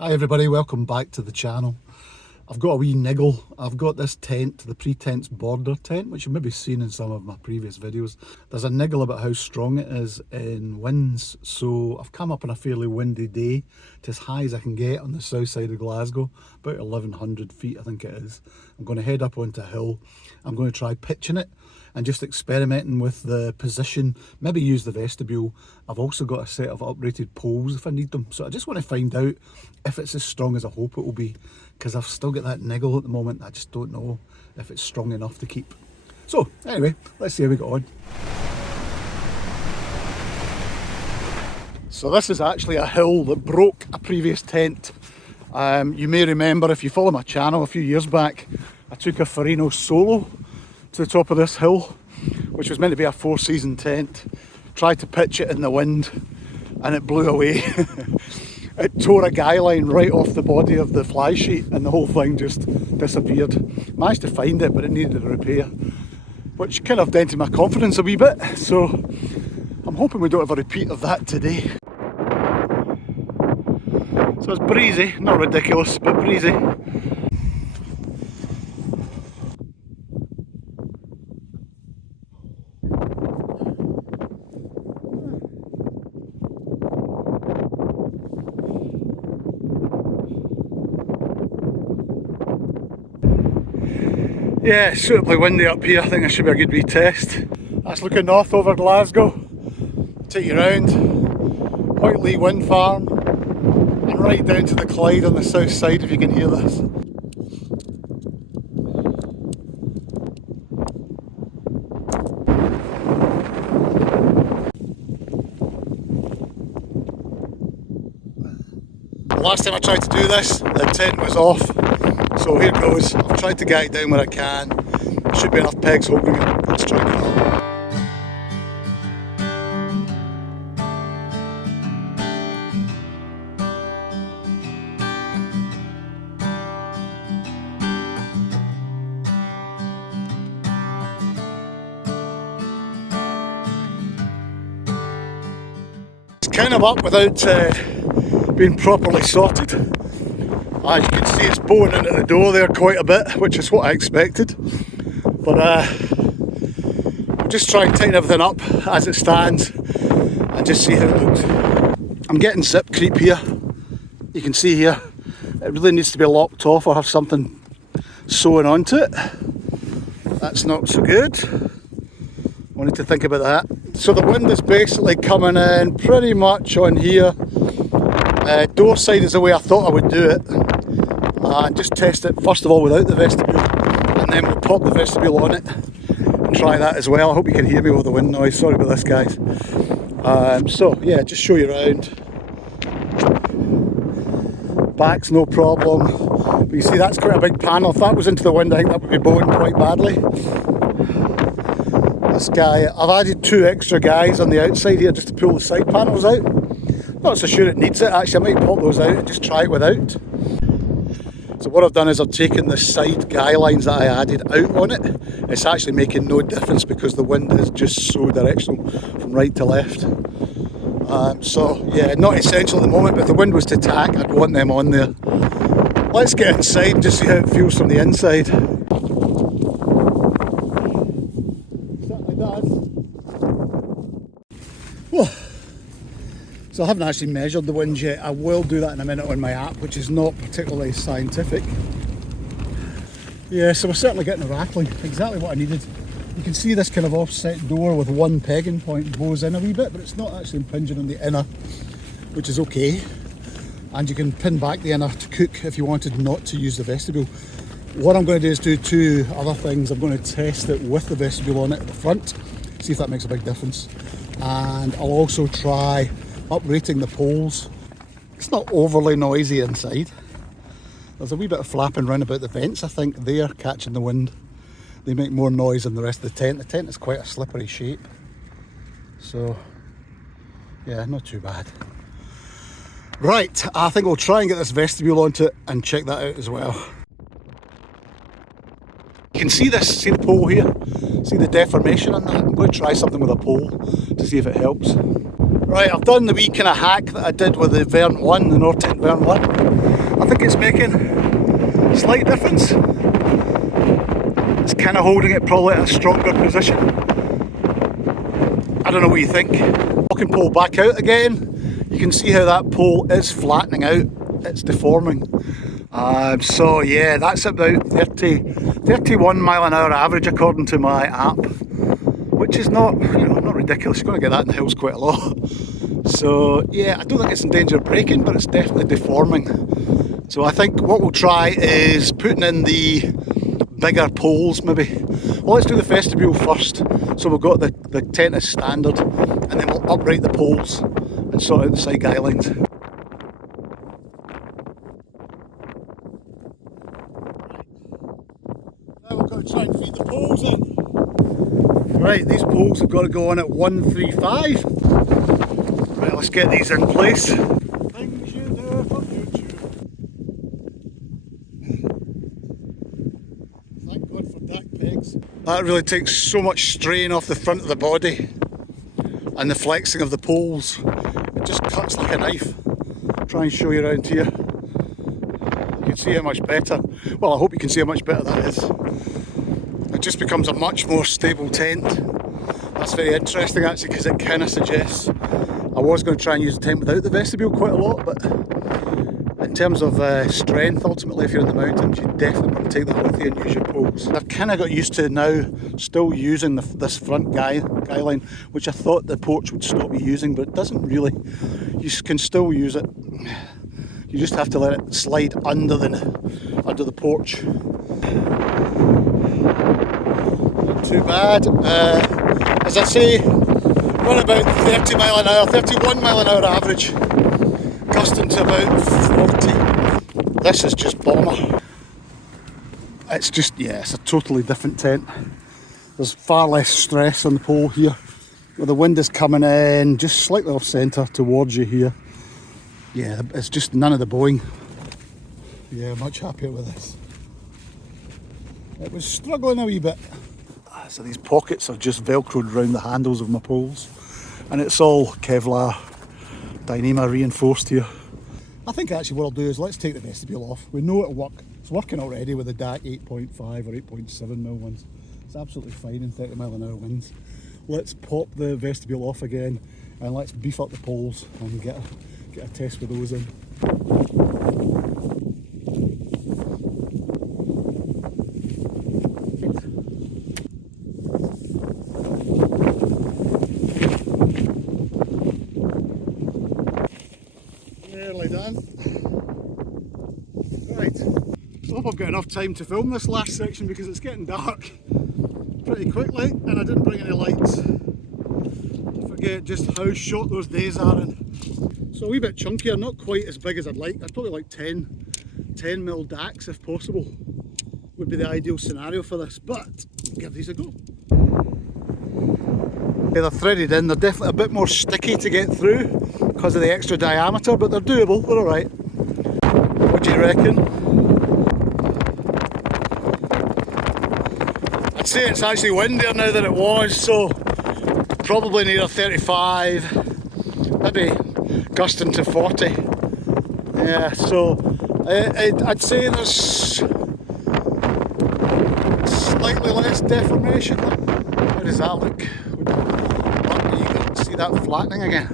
Hi everybody, welcome back to the channel. I've got a wee niggle. I've got this tent, the Pretents Border tent, which you've maybe seen in some of my previous videos. There's a niggle about how strong it is in winds, so I've come up on a fairly windy day to as high as I can get on the south side of Glasgow, about 1100 feet I think it is. I'm going to head up onto a hill. I'm going to try pitching it and just experimenting with the position, maybe use the vestibule. I've also got a set of uprated poles if I need them, so I just want to find out if it's as strong as I hope it will be, because I've still got that niggle at the moment. I just don't know if it's strong enough to keep. So anyway, let's see how we get on. So this is actually a hill that broke a previous tent. You may remember, if you follow my channel, a few years back I took a Farino solo to the top of this hill, which was meant to be a 4-season tent. Tried to pitch it in the wind and it blew away. It tore a guy line right off the body of the fly sheet and the whole thing just disappeared. Managed to find it, but it needed a repair, which kind of dented my confidence a wee bit. So I'm hoping we don't have a repeat of that today. So it's breezy, not ridiculous, but breezy. Yeah, it's suitably windy up here. I think this should be a good wee test. That's looking north over Glasgow. Take you round Whiteley Wind Farm and right down to the Clyde on the south side, if you can hear this. The last time I tried to do this, the tent was off. So here goes. I've tried to get it down where I can. Should be enough pegs holding it. Let's try it out. It's kind of up without being properly sorted. As you can see, it's bowing into the door there quite a bit, which is what I expected. But I'll just try and tighten everything up as it stands and just see how it looks. I'm getting zip creep here. You can see here, it really needs to be locked off or have something sewn onto it. That's not so good. I need to think about that. So the wind is basically coming in pretty much on here. Door side is the way I thought I would do it. And just test it first of all without the vestibule, and then we'll pop the vestibule on it and try that as well. I hope you can hear me with the wind noise. Sorry about this, guys. So yeah, just show you around. Back's no problem, but you see that's quite a big panel. If that was into the wind, I think that would be bowing quite badly. This guy, I've added 2 extra guys on the outside here just to pull the side panels out. Not so sure it needs it. Actually, I might pop those out and just try it without. So what I've done is I've taken the side guy lines that I added out on it. It's actually making no difference because the wind is just so directional from right to left. So yeah, not essential at the moment, but if the wind was to tack, I'd want them on there. Let's get inside and just see how it feels from the inside. Certainly does. Whoa. So I haven't actually measured the winds yet. I will do that in a minute on my app, which is not particularly scientific. Yeah, so we're certainly getting a rattling, exactly what I needed. You can see this kind of offset door with one pegging point bows in a wee bit, but it's not actually impinging on the inner, which is okay. And you can pin back the inner to cook if you wanted not to use the vestibule. What I'm going to do is do 2 other things. I'm going to test it with the vestibule on it at the front, see if that makes a big difference. And I'll also try uprating the poles. It's not overly noisy inside. There's a wee bit of flapping round about the vents. I think they're catching the wind. They make more noise than the rest of the tent. The tent is quite a slippery shape. So yeah, not too bad. Right, I think we'll try and get this vestibule onto it and check that out as well. You can see this, see the pole here? See the deformation on that? I'm going to try something with a pole to see if it helps. Right, I've done the wee kind of hack that I did with the Vern 1, the North Tent Vern 1. think it's making a slight difference. It's kind of holding it probably at a stronger position. I don't know what you think. Walking pole back out again. You can see how that pole is flattening out. It's deforming. So yeah, that's about 31 mile an hour average according to my app, which is not, not ridiculous. You're going to get that in the hills quite a lot. So yeah, I don't think it's in danger of breaking, but it's definitely deforming. So I think what we'll try is putting in the bigger poles maybe. Well, let's do the vestibule first. So we've got the tent as standard, and then we'll upright the poles and sort out the side guy lines. Now we've got to try and feed the poles in. Right, these poles have got to go on at 135. Right, let's get these in place. Things you do for YouTube. Thank God for duck pegs. That really takes so much strain off the front of the body and the flexing of the poles. It just cuts like a knife. I'll try and show you around here. You can see how much better. Well, I hope you can see how much better that is. It just becomes a much more stable tent. That's very interesting actually, because it kind of suggests I was going to try and use the tent without the vestibule quite a lot, but in terms of strength, ultimately if you're in the mountains, you definitely want to take that with you and use your poles. I've kind of got used to now still using this front guy line, which I thought the porch would stop you using, but it doesn't really. You can still use it. You just have to let it slide under the porch. Not too bad. As I say, run about 30 mile an hour, 31 mile an hour average, gusting to about 40. This is just bomber. It's just, yeah, it's a totally different tent. There's far less stress on the pole here. Well, the wind is coming in just slightly off centre towards you here. Yeah, it's just none of the bowing. Yeah, much happier with this. It was struggling a wee bit. So these pockets are just velcroed around the handles of my poles, and it's all Kevlar Dyneema reinforced here. I think actually what I'll do is let's take the vestibule off. We know it'll work. It's working already with the DAC 8.5 or 8.7 mil ones. It's absolutely fine in 30 mile an hour winds. Let's pop the vestibule off again and let's beef up the poles and get a test with those in. Nearly done. Right, I hope I've got enough time to film this last section because it's getting dark pretty quickly and I didn't bring any lights. I forget just how short those days are, and so a wee bit chunkier, not quite as big as I'd like. I'd probably like 10 mil DACs if possible would be the ideal scenario for this, but give these a go. Yeah, they're threaded in, they're definitely a bit more sticky to get through because of the extra diameter, but they're doable, they're alright. What do you reckon? I'd say it's actually windier now than it was, so probably near 35, maybe gusting to 40. Yeah, so I'd say there's slightly less deformation. How does that look? You can see that flattening again.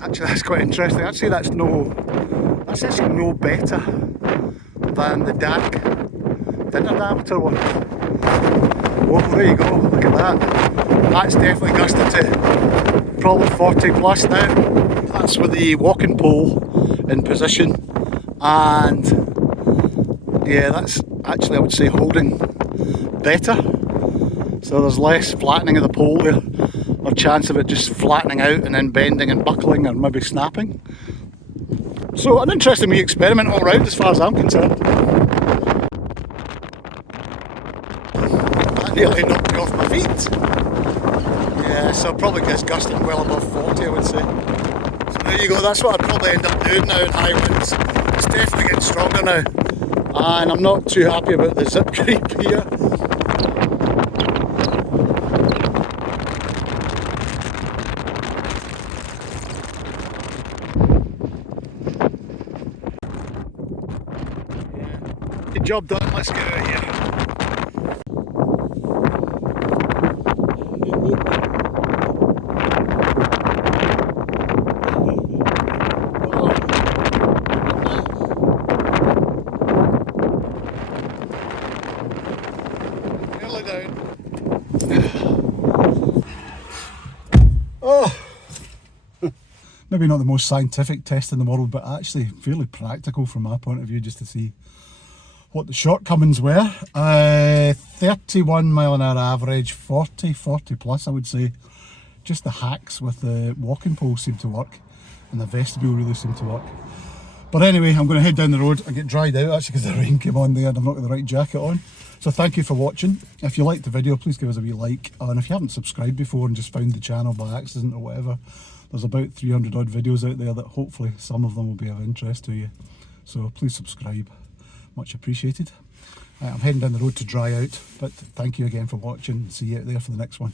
Actually, that's quite interesting. I'd say that's actually no better than the DAC thinner diameter one. Well, there you go, look at that. That's definitely gusted to probably 40 plus now. That's with the walking pole in position, and yeah, that's actually, I would say, holding better. So there's less flattening of the pole there, or chance of it just flattening out and then bending and buckling or maybe snapping. So an interesting wee experiment all round as far as I'm concerned. That nearly knocked me off my feet. Yeah, so probably gets gusting well above 40, I would say. So there you go, that's what I'd probably end up doing now in high winds. It's definitely getting stronger now. And I'm not too happy about the zip creep here. Job done, let's get out of here. Nearly down. Oh! Maybe not the most scientific test in the world, but actually fairly practical from my point of view, just to see what the shortcomings were. 31 mile an hour average, 40 plus I would say. Just the hacks with the walking poles seem to work, and the vestibule really seemed to work. But anyway, I'm going to head down the road and get dried out actually because the rain came on there and I've not got the right jacket on. So thank you for watching. If you liked the video, please give us a wee like. And if you haven't subscribed before and just found the channel by accident or whatever, there's about 300 odd videos out there that hopefully some of them will be of interest to you. So please subscribe, much appreciated. I'm heading down the road to dry out, but thank you again for watching. See you out there for the next one.